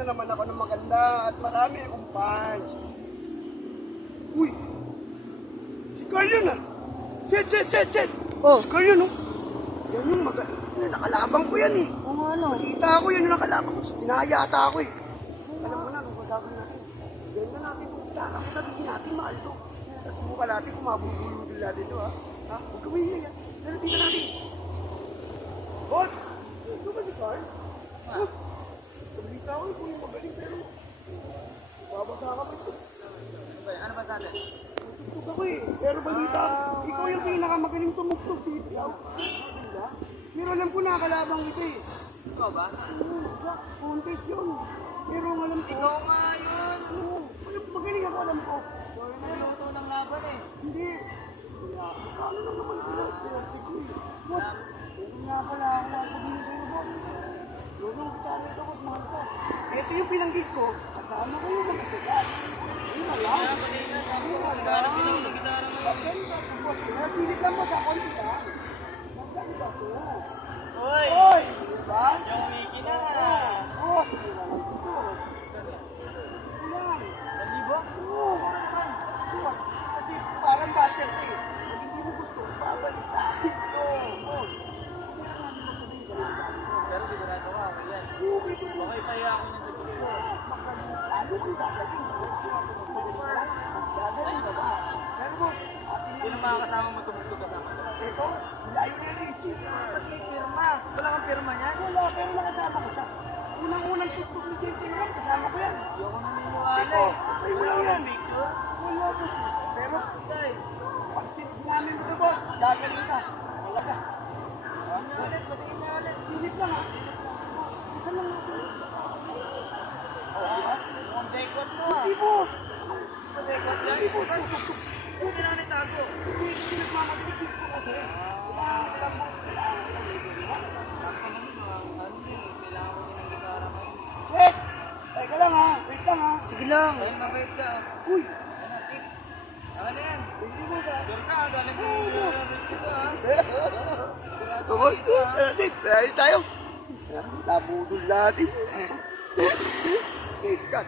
na naman ako ng maganda at marami akong fans. Uy! Si Carl yun ah! Shit! Oh. Si Carl yun oh! Yan yung nakalabang ko yan eh. Ano? Balita ako yan yung nakalabang ko. Dinayata ako eh. Alam mo na, kung gagawin natin. Ganyan na natin pupunta. Ako sabihin natin, mahal to. Tapos subukan natin kung mabubuludin natin ito ha. Ha? Huwag kami yan. Narating na natin. Boss! Ito ba si Carl? Boss! Balita ko kung yung magaling pero babasa ka ba ito? Ano ba sa atin? Tugtog ako eh. Pero balita, ikaw yung pinakamagaling tumugtog dito. Pero alam ko nakalabang kita eh. Ikaw ba? Sa contest yun. Pero alam ko. Ikaw nga yun! Alam ko, magaling ako, alam ko. Ikaw yung nagluto ng laban eh. Hindi. Kaya, paano lang naman pinastik ko eh. Boss, pero nga pala ako sabihin sa'yo, boss. Lulong kita rito, boss, mahal ko. Ito yung pinanggit ko. Kasama ko yung mga sigat. Yun na lang. Kaya kanina sabi ko, naghanap din ako ng gitara mo. Maganda ko, boss. Nasilit lang mo sa konti ha. Maganda ko. Hoy! Hoy! Diba? Yung wiki na! Boss, hindi na lang ito. Yan. 1,000? Oo, ano naman? Boss, kasi parang butter ka eh. Pag hindi mo gusto, babalik sa akin. Oo. Pero sigurado ka, yan. Okay ko Baka ipaya ako niyan sa grupo. ano kung gagaling? Gagaling ka ba? Pero boss, atin Sino makakasama mo tumugtog kasama? ito, layo na yung isip. Ba't may pirma? Wala kang pirma niyan? Wala, pero nakasama ko siya. Unang-unang tuktok ni James Ingram, kasama ko yan. Hindi ako naniniwala Ito, eh. tatay mo Wala lang kang yan. picture? Wala boss. Pero, Tay, pag sinamin mo ito boss, gagaling ka. Talaga. ano ulit? Patingin na ulit. Pinip lang ha. Isa lang natin. Mukhang dekot mo ah. Hindi boss. Ito dekot yan? Hindi boss. Tuktok. Hindi na nitago. Hindi, pinagmamagpipit ko kasi. Alam mo, kailangan ko lang medyo diba? Sakto lang ito ah. Ano din, kailangan ko din ng gitara ngayon. Wait! Teka lang ha. Wait lang ha. Sige lang. Dahil mabait ka ah. Uy! Ano, tik? Ano na yan? Hindi mo sa... Sure ka, galing ko yung Richard ah. Tumoy! Natin! Tayo tayo! Nabudol natin. Wait ka.